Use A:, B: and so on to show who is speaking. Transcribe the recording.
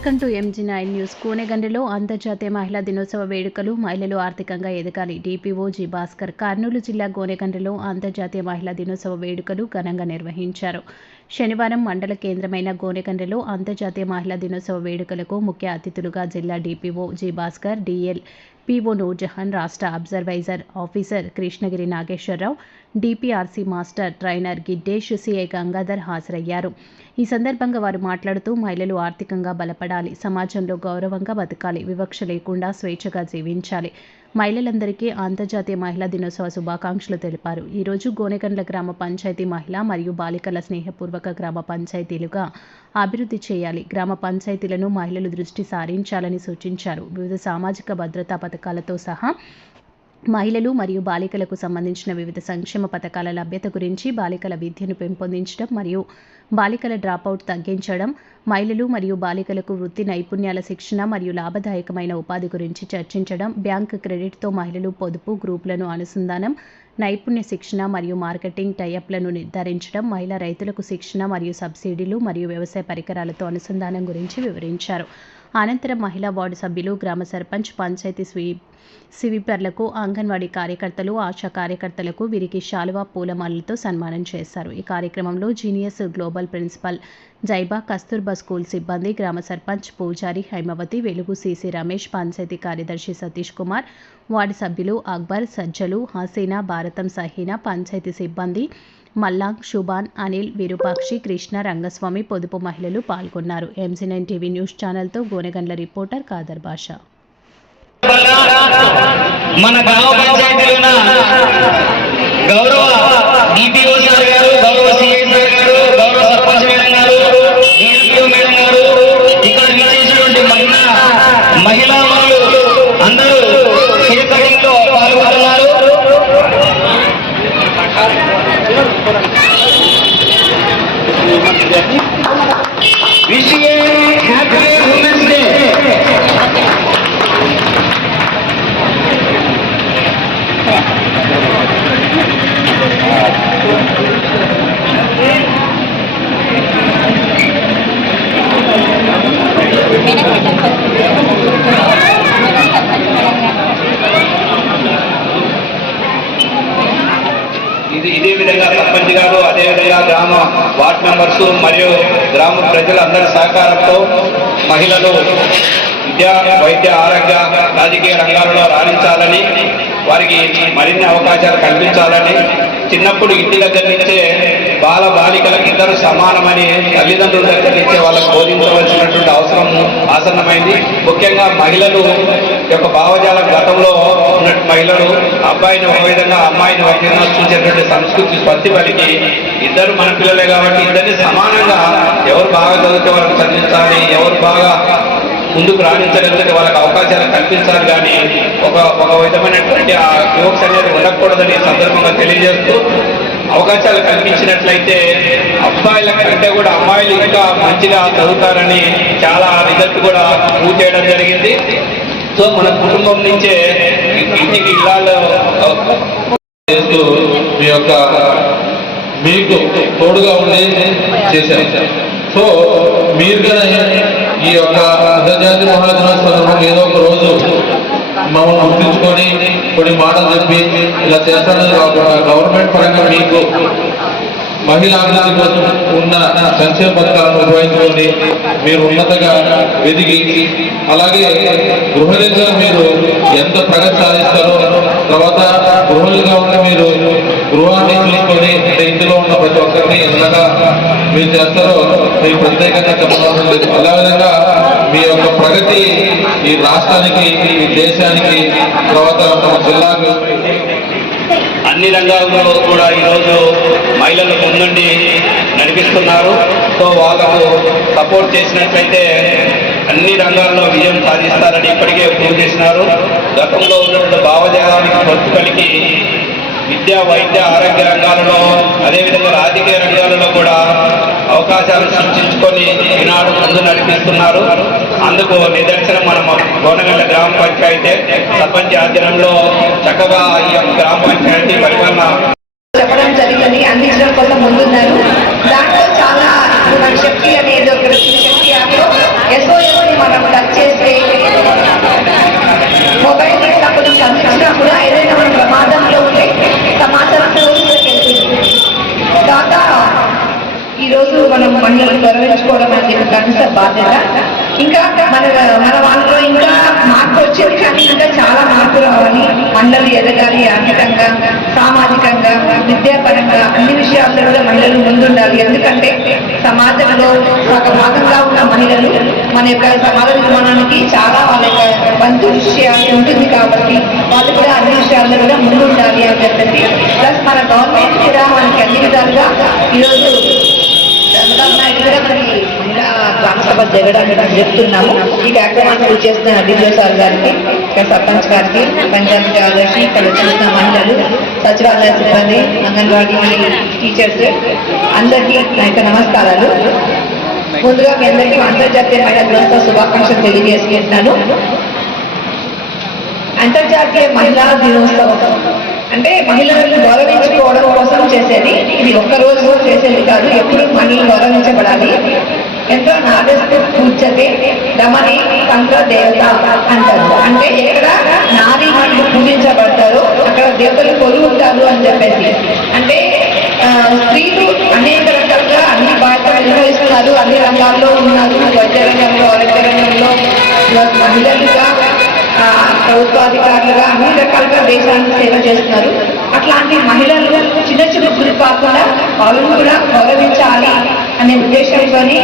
A: Welcome to MG nine news కోనెగండ్రలో అంతర్జాతీయ మహిళా దినోత్సవ వేడుకలు మహిళలు ఆర్థికంగా ఎదగాలి. డిపిఓ జి భాస్కర్ కర్నూలు జిల్లా గోనెగండ్రలో అంతర్జాతీయ మహిళా దినోత్సవ వేడుకలు ఘనంగా నిర్వహించారు. శనివారం మండల కేంద్రమైన గోనెగండ్రలో అంతర్జాతీయ మహిళా దినోత్సవ వేడుకలకు ముఖ్య అతిథులుగా జిల్లా DPO G Bhaskar DL PO Noorjahan రాష్ట్ర observer officer Krishnagiri Nageswararao DPRC master trainer Giddesh CI Gangadhar హాజరయ్యారు. ఈ సందర్భంగా వారు మాట్లాడుతూ మహిళలు ఆర్థికంగా బలపడాలి సమాజంలో గౌరవంగా బతకాలి వివక్ష లేకుండా స్వేచ్ఛగా జీవించాలి. మహిళలందరికీ అంతర్జాతీయ మహిళా దినోత్సవ శుభాకాంక్షలు తెలిపారు. ఈరోజు గోనెకండ్ల గ్రామ పంచాయతీ మహిళా మరియు బాలికల స్నేహపూర్వక గ్రామ పంచాయతీలుగా అభివృద్ధి చేయాలి. గ్రామ పంచాయతీలను మహిళలు దృష్టి సారించాలని సూచించారు. వివిధ సామాజిక భద్రతా పథకాలతో సహా మహిళలు మరియు బాలికలకు సంబంధించిన వివిధ సంక్షేమ పథకాల లభ్యత గురించి బాలికల విద్యను పెంపొందించడం మరియు బాలికల డ్రాపౌట్ తగ్గించడం మహిళలు మరియు బాలికలకు వృత్తి నైపుణ్యాల శిక్షణ మరియు లాభదాయకమైన ఉపాధి గురించి చర్చించడం బ్యాంక్ క్రెడిట్తో మహిళలు పొదుపు గ్రూపులను అనుసంధానం నైపుణ్య శిక్షణ మరియు మార్కెటింగ్ టైఅప్లను నిర్ధారించడం మహిళా రైతులకు శిక్షణ మరియు సబ్సిడీలు మరియు వ్యవసాయ పరికరాలతో అనుసంధానం గురించి వివరించారు. అనంతరం మహిళా వార్డు సభ్యులు గ్రామ సర్పంచ్ పంచాయతీ స్వీప్ సివిపర్లకు అంగన్వాడీ కార్యకర్తలు ఆశా కార్యకర్తలకు వీరికి శాలువా పూలమాలలతో సన్మానం చేశారు. ఈ కార్యక్రమంలో Genius Global principal Zaiba Kasturba school సిబ్బంది గ్రామ సర్పంచ్ పూజారి హైమవతి వెలుగు సిసి రమేష్ పంచాయతీ కార్యదర్శి సతీష్ కుమార్ వార్డు సభ్యులు అక్బర్ సజ్జలు హసీనా భారతం సహీనా పంచాయతీ సిబ్బంది మల్లాంగ్ శుభాన్ అనిల్ విరూపాక్షి కృష్ణ రంగస్వామి పొదుపు మహిళలు పాల్గొన్నారు. ఎంసీ నైన్ టీవీ న్యూస్ ఛానల్తో గోనెగండ్ల రిపోర్టర్ కాదర్ బాషా.
B: మన గ్రామ పంచాయతీలో గౌరవ డిపిఓ సార్ గారు గౌరవ సిఐ సార్ గారు గౌరవ సర్పంచ్ మేడం గారు డిపిఓ మేడం గారు ఇక్కడ నిలిచినటువంటి మహిళా మహిళా మనులు అందరూ కేక్ కటింగ్లో పాల్గొంటున్నారు విష్ ఇది విధంగా సర్పంచ్ గారు అదేవిధంగా గ్రామ వార్డ్ మెంబర్స్ మరియు గ్రామ ప్రజలందరి సహకారంతో మహిళలు విద్యా వైద్య ఆరోగ్య రాజకీయ రంగాల్లో రాణించాలని వారికి మరిన్ని అవకాశాలు కల్పించాలని చిన్నప్పుడు ఇంటి దగ్గర నుంచే బాల బాలికలకు ఇద్దరు సమానమని తల్లిదండ్రుల దగ్గర నుంచే వాళ్ళకు బోధించవలసినటువంటి అవసరం ఆసన్నమైంది. ముఖ్యంగా మహిళలు యొక్క భావజాలం గతంలో మహిళలు అబ్బాయిని ఒక విధంగా అమ్మాయిని ఒక విధంగా చూసేటువంటి సంస్కృతి స్పత్తి పలికి ఇద్దరు మన పిల్లలే కాబట్టి ఇద్దరిని సమానంగా ఎవరు బాగా చదివితే వాళ్ళకి చదివించాలి ఎవరు బాగా ముందుకు రాణించగలిగితే వాళ్ళకి అవకాశాలు కల్పించాలి కానీ ఒక ఒక విధమైనటువంటి ఆ యువక్స్ అనేది ఉండకూడదని సందర్భంగా తెలియజేస్తూ అవకాశాలు కల్పించినట్లయితే అబ్బాయిల కంటే కూడా అమ్మాయిలు ఇంకా మంచిగా చదువుతారని చాలా రిజల్ట్ కూడా పూర్తి చేయడం జరిగింది. సో మన కుటుంబం నుంచే ఇంటికి ఇళ్ళలో
C: చేస్తూ మీ యొక్క మీకు తోడుగా ఉండి చేశారు సో మీరు కదా ఈ యొక్క అంతర్జాతీయ మహాదినోత్సవం ఏదో ఒక రోజు మమ్మల్ని గుర్తించుకొని కొన్ని మాటలు చెప్పి ఇలా చేస్తానని కాకుండా గవర్నమెంట్ పరంగా మీకు మహిళా అభివృద్ధి కోసం ఉన్న సంక్షేమ పథకాలను నిర్వహించుకొని మీరు ఉన్నతగా వెదిగి అలాగే గృహిణిగా మీరు ఎంత ప్రగతి సాధిస్తారో తర్వాత గృహిణిగా ఉన్న మీరు గృహాన్ని చూసుకొని అంటే ఇంటిలో ఉన్న ప్రతి ఒక్కరిని ఎంతగా మీరు చేస్తారో మీకు ప్రత్యేకంగా చెప్పడం లేదు. అలా మీ యొక్క ప్రగతి ఈ రాష్ట్రానికి ఈ దేశానికి తర్వాత మన జిల్లాకు
B: అన్ని రంగాల్లో కూడా ఈరోజు మహిళలు ముందుండి నడిపిస్తున్నారు. సో వాళ్ళకు సపోర్ట్ చేసినట్లయితే అన్ని రంగాల్లో విజయం సాధిస్తారని ఇప్పటికే ప్రూవ్ చేసినారు. గతంలో ఉన్నటువంటి భావజాలానికి ప్రతి విద్య వైద్య ఆరోగ్య రంగాలలో అదేవిధంగా రాజకీయ రంగాలలో కూడా అవకాశాలు సృష్టించుకొని ఈనాడు ముందు నడిపిస్తున్నారు. అందుకు నిదర్శనం మన గోనగండ గ్రామ పంచాయతీ సర్పంచ్ ఆధ్వర్యంలో చక్కగా ఈ గ్రామ పంచాయతీ పరిపాలన
D: చెప్పడం జరిగింది. అందించడం కోసం ముందున్నారు. దాంట్లో చాలా శక్తి అనేది ఒక శక్తి యాప్లో ఎస్ఓఎస్ని మహిళలు గౌరవించుకోవడం అనేది కనీస బాధ్యత. ఇంకా మన మన వాళ్ళలో ఇంకా మార్పు వచ్చేది కానీ ఇంకా చాలా మార్పు రావాలి. మహిళలు ఎదగాలి ఆర్థికంగా సామాజికంగా విద్యాపరంగా అన్ని విషయాల్లో కూడా మహిళలు ముందుండాలి. ఎందుకంటే సమాజంలో ఒక భాగంగా ఉన్న మహిళలు మన యొక్క సమాజ నిర్మాణానికి చాలా వాళ్ళ యొక్క బంధు విషయాలు ఉంటుంది కాబట్టి వాళ్ళు కూడా అన్ని విషయాల్లో కూడా ముందుండాలి అని చెప్పేసి. ప్లస్ మన గవర్నమెంట్ కూడా మనకి అన్ని విధాలుగా ఈరోజు గ్రామసభ జరగడానికి చెప్తున్నాము ఈ కార్యక్రమాన్ని చేస్తున్న డిజో సార్ గారికి ఇక్కడ సర్పంచ్ గారికి పంచాయతీ కార్యదర్శి ఇక్కడ వచ్చిన మహిళలు సచివాలయ సిబ్బంది అంగన్వాడీ టీచర్స్ అందరికీ నా యొక్క నమస్కారాలు ముందుగా మీ అందరికీ అంతర్జాతీయ మహిళా దినోత్సవ శుభాకాంక్షలు తెలియజేసుకుంటున్నాను అంతర్జాతీయ మహిళా దినోత్సవం. అంటే మహిళలను గౌరవించుకోవడం కోసం చేసేది. ఇది ఒక్కరోజు చేసేది కాదు. ఎప్పుడు మహిళలు గౌరవించబడాలి. ఎంతో నాదస్తు పూజతే రమణి కంట్ర దేవత అంటారు. అంటే ఎక్కడ నారీ మహిళలు పూజించబడతారో అక్కడ దేవతలు కొలు ఉంటారు అని చెప్పేసి. అంటే స్త్రీలు అనేక రకాలుగా అన్ని బాధ్యతలు నిర్వహిస్తున్నారు. అన్ని రంగాల్లో ఉన్నారు. వైద్య రంగంలో ఆరోగ్య రంగంలో. మహిళలుగా ప్రభుత్వాధికారులుగా అన్ని రకాలుగా దేశానికి సేవ చేస్తున్నారు. అట్లాంటి మహిళలు చిన్న చిన్న గురి కాకుండా వాళ్ళని కూడా గౌరవించాలి అనే ఉద్దేశంతోని